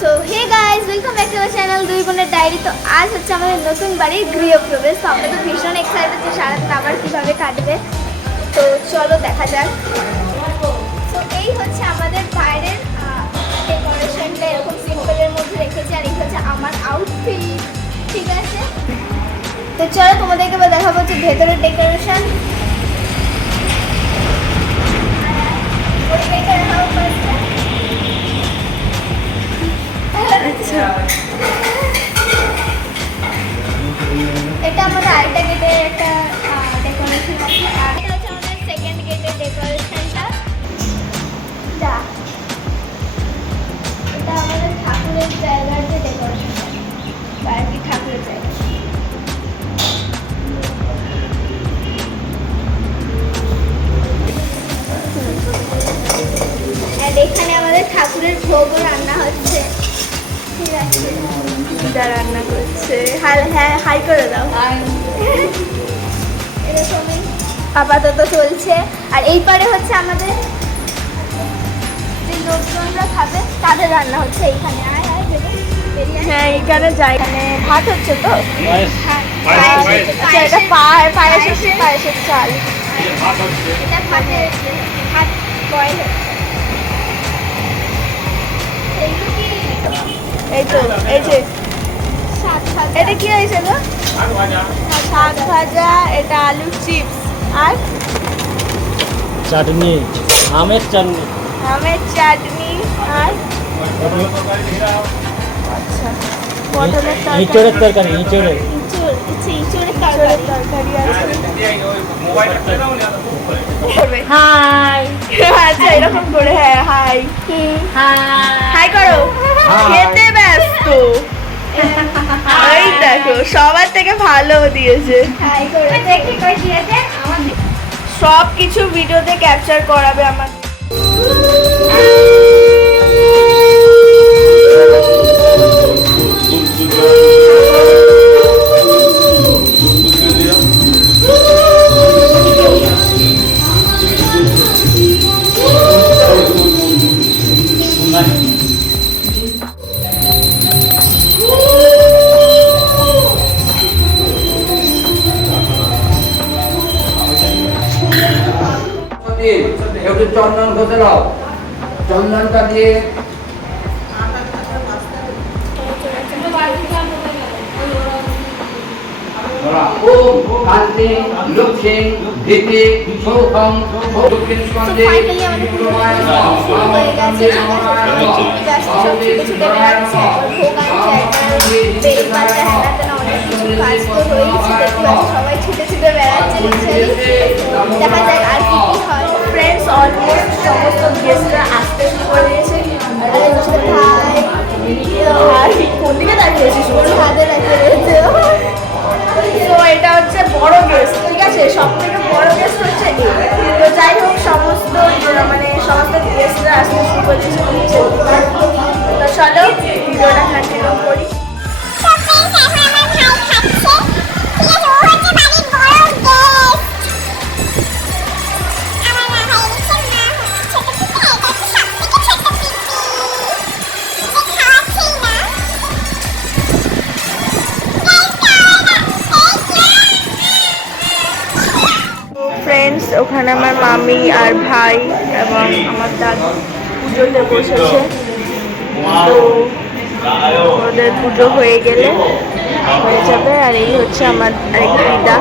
So hey guys, welcome back to our channel দুই বোনের diary. তো আজ হচ্ছে আমাদের নতুন বাড়ির গৃহপ্রবেশ। তো আমরা তো ভীষণ এক্সাইটেড যে সারাদিন আবার কীভাবে কাটবে। তো চলো দেখা যাক। তো এই হচ্ছে আমাদের বাইরের ডেকোরেশনটা, এরকম সিম্পলের মধ্যে রেখেছি। আর এই হচ্ছে আমার আউটফিট, ঠিক আছে। তো চলো তোমাদেরকে এবার দেখাবো হচ্ছে ভেতরের ডেকোরেশন। এটা আমাদের আরেকটা গেটের একটা ডেকোরেশন আছে। আর এটা হচ্ছে আমাদের সেকেন্ড গেটের ডেকোরেশনটা। এটা আমাদের ঠাকুরের জায়গার যে ডেকোরেশনটা, বা আর কি ঠাকুরের জায়গা। আর এখানে আমাদের ঠাকুরের ভোগও রান্না হচ্ছে, ঠিক আছে। দিদা রান্না করছে। হ্যাঁ, হাই করে দাও। এরকমই আপাতত চলছে। আর এই পারে হচ্ছে আমাদের যে লোকজনরা খাবে তাদের রান্না হচ্ছে এইখানে। হ্যাঁ, এইখানে যাই। এখানে ভাত হচ্ছে তো। আচ্ছা, এটা পায়েসের চাল। এটা ভাত বয়েল হচ্ছে। এই তো, এই যে এটা কি হয়েছে গো? শাক ভাজা, এটা আলু চিপস, আর চাটনি, আমের চাটনি, আর আচ্ছা পটলের ইঁচড়ের তরকারি, ইঁচড়ের তরকারি আছে। হাই আচ্ছা, এরকম করে। হ্যাঁ, হাই হাই করো। খেতে ব্যস্ত। এই দেখো, সবার থেকে ভালো দিয়েছে। সব কিছু ভিডিওতে ক্যাপচার করাবে আমাদের। একটু চন্দন ঘষে দাও, চন্দনটা দিয়ে ওম কান্তি লক্ষ্মী ধীতি সৌখং দক্ষিণ স্কন্ধে সবাই ছুটে ছুটে বেড়াচ্ছে। দেখা যাক আর কি কি হয়। ফ্রেন্ডস, অলমোস্ট সমস্ত গেস্টরা আসতে শুরু করে দিয়েছে। কোন দিকে দাঁড়িয়েছিস? হাতে দাঁড়িয়ে রয়েছে। তো এটা হচ্ছে বড় গেস্ট, ঠিক আছে। সব থেকে বড় গেস্ট হচ্ছে তো যাই হোক, সমস্ত গেস্টরা আসতে শুরু করে দিয়েছে। তো চলো ভিডিওটা কন্টিনিউ করি। ফ্রেন্ডস, ওখানে আমার মামি আর ভাই এবং আমার দাদু পুজোতে বসেছে। তো ওদের পুজো হয়ে গেলে হয়ে যাবে। আর এই হচ্ছে আমার আরেক দিদা।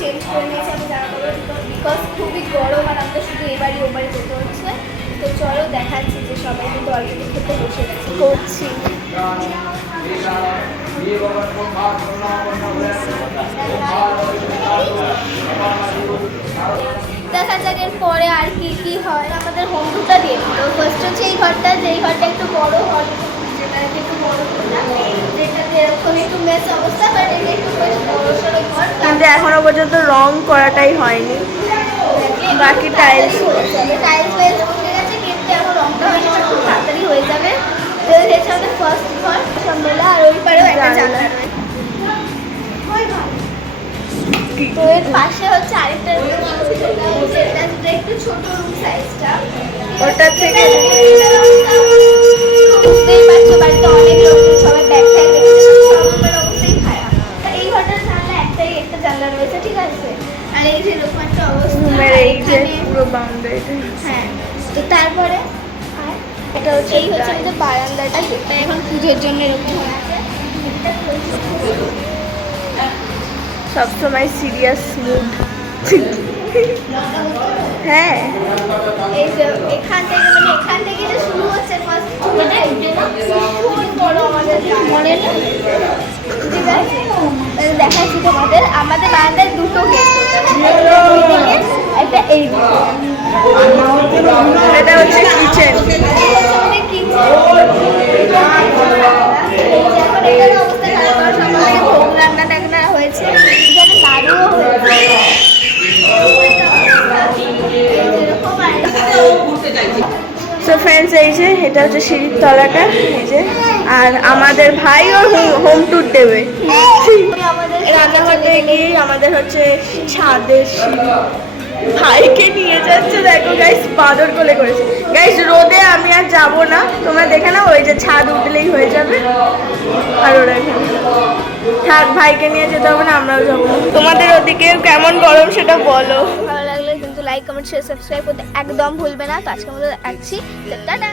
চেঞ্জ করে নিয়েছি আমি জানাবো, বিকজ খুবই গরম আর আমাদের শুধু এই বাড়ি ও বাড়ি যেতে হচ্ছে। তো চলো দেখাচ্ছি যে সবাই কিন্তু অলরেডি খেতে বসে গেছে। করছি দেখা যাক এর পরে আর কি কি হয়। আমাদের হোম টুরটা দিয়ে দিল। ফার্স্ট হচ্ছে এই ঘরটা, যেই ঘরটা একটু বড় হল, যেটাকে একটু বড় যেটাতে এরকম একটু মেস অবস্থা, বাট এটা একটু বেশ বড় সড়ো ঘর। কিন্তু এখনো পর্যন্ত রং করাটাই হয়নি, বাকি টাইলস হয়ে গেছে। কিন্তু এখন রংটা হয়নি, খুব তাড়াতাড়ি হয়ে ফার্স্ট ফ্লোর সব মেলা, আর ওই পারেও একটা জানলা রয়েছে। তো এর পাশে হচ্ছে আরেকটা room আছে, যেটা একটু ছোট রুম সাইজটা। ওটা থেকে বুঝতেই পারছো বাড়িতে অনেক লোক, সবাই ব্যাগ ট্যাগ রেখেছে, সবার অবস্থাই খারাপ। তা এই ঘরটার জানলা একটাই, একটা জানলা রয়েছে, ঠিক আছে। আর এই যে এরকম একটা অবস্থা, রুমের আর এই যে এখানে- পুরো বাউন্ডারি। হ্যাঁ, তো তারপরে আর এটা হচ্ছে এই হচ্ছে আমাদের বারান্দাটা, যেটা এখন পুজোর জন্য এরকম হয়ে আছে। সবসময় সিরিয়াস মুড। হ্যাঁ, এই যে এখান থেকে মানে এখান থেকে যে শুরু হচ্ছে ফার্স্ট মানে ভীষণ বড় আমাদের মনে নেই, ঠিক আছে। তাহলে দেখাচ্ছি তোমাদের, আমাদের বারান্দায় দুটো গেট, একটা এই দিকে। এটা হচ্ছে কিচেন। এই হচ্ছে আমাদের kitchen। এই যে এখন এটার অবস্থা খারাপ, কারণ সকালে ভোগ রান্না টান্না হয়েছে, এখানে নাড়ুও হয়েছে। এরকম আর সো ফ্রেন্ডস, এই যে এটা হচ্ছে সিঁড়ির তলাটা, এই যে। আর আমাদের ভাই ওর হোম ট্যুর দেবে। আমাদের রান্নাঘরটা গিয়ে আমাদের হচ্ছে ছাদের সিঁড়ি। ভাইকে নিয়ে যাচ্ছে, দেখো গাইস, বাদর কোলে করেছে। গাইস, রোদে আমি আর যাবো না, তোমরা দেখে না, ওই যে ছাদ উঠলেই হয়ে যাবে। আর ওরা এখানে থাক, ভাইকে নিয়ে যেতে হবে না, আমরাও যাবো না। তোমাদের ওদিকে কেমন গরম সেটা বলো। ভালো লাগলে কিন্তু লাইক কমেন্ট শেয়ার সাবস্ক্রাইব করতে একদম ভুলবে না। তো আজকের মতো আসছি, টাটা।